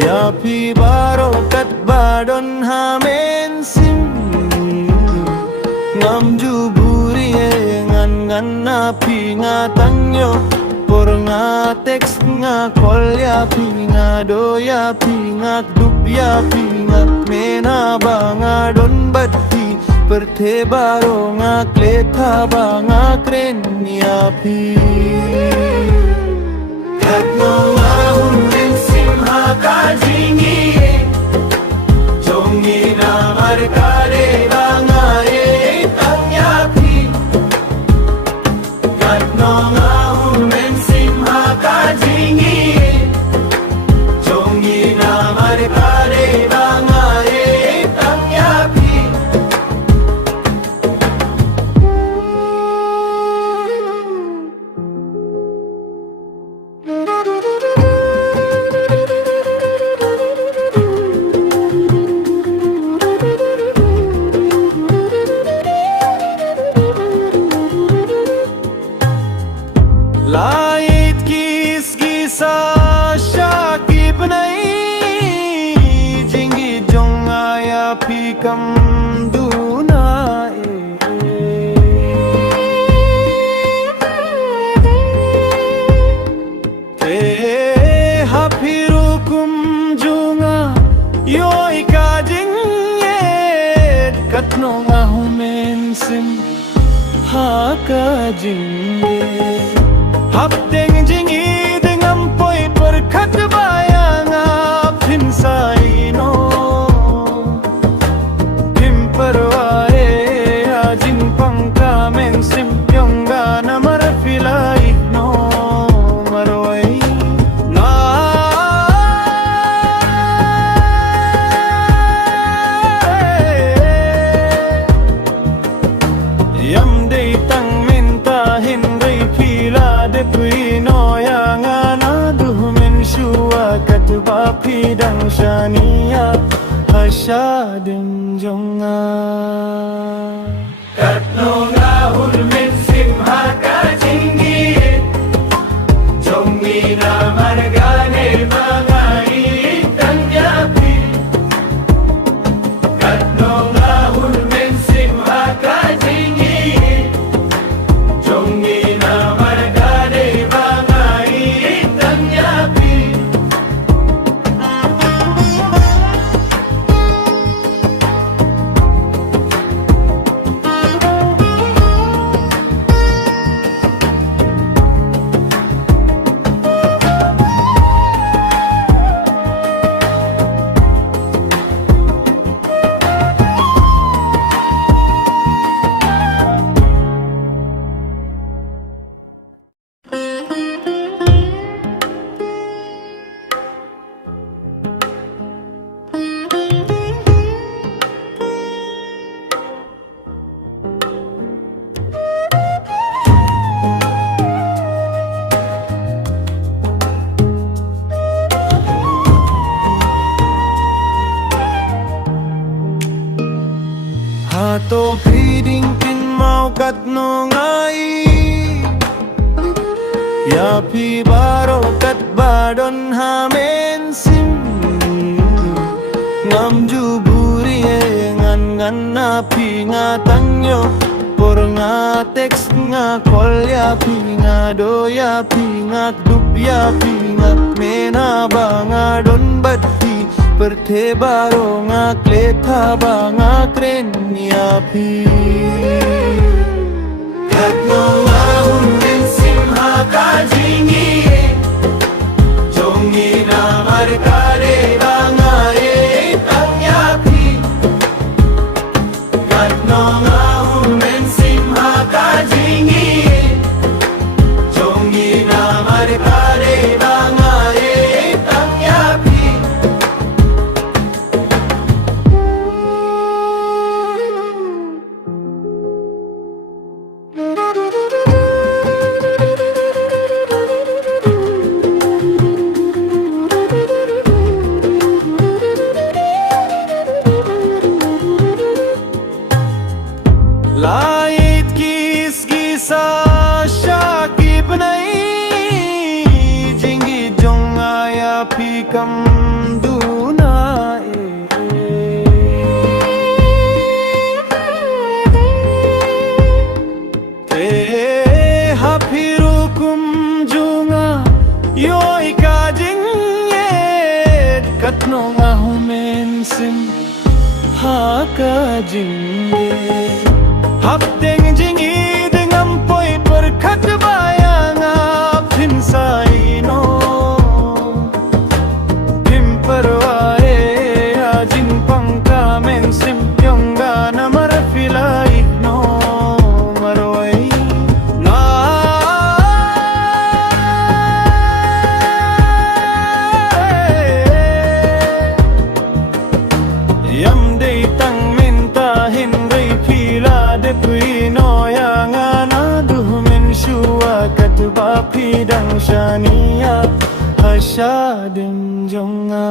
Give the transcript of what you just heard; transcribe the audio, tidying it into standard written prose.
Yapi barokat badon hamen sim ngam juburi ngan napi nga tanyo por nga text nga call yapi nga do yapi nga dup yapi nga mena ba nga don batti perte baro nga kleta ba nga kren yapi katno nga hunrin simha kajingi jongi na markare ba nga tang yapi katno nga hunrin simha kajingi jongi na markare ba nga tang yapi light किसकी शाकिब नहीं जिंगी जोंगा या फिकम दुनाए ते हाफिरुकुम जोंगा योई का जिंगे कतनोंगा हुमें सिम हा का जिंगे Hapdeng jingi dengan poi perkat bayang apin saino Kim perwae ajin pangka mensim yongga na marfilai no marwai na yam dei tang minta hindai pila de puino yang anaduh menshua katba pidang shania hasadin jonga katno ngahul men simha kajingi jongi na margane mangai tanyapi katno ngahul men simha kajingi jongi na margane mangai tanyapi Hato feeding kin mau katno ngai Yapi barokat badon hamen sim ngam juburi ngan napi nga tanyo por nga text nga call yapi nga do yapi nga dup yapi nga mena ba nga don batti perte baro nga kleta ba nga kren yapi katno nga hunrin simha kajingi jongi na markare ba nga tang yapi katno nga hunrin simha kajingi jongi na markare ba nga tang yapi light किसकी शाकिब नहीं जिंगी जोंगा या फिकम duna Hapirukum junga yoi ka jingye katno nga humensim ha ka jingye hapteng jingi dengan poi perkat bayang pinsai no pimparwae ajin pangka mensim yongga na marfilai no marwai Yam day tang minta hindray pila de puino yang anaduh min shua katba pidang shania hashadim jonga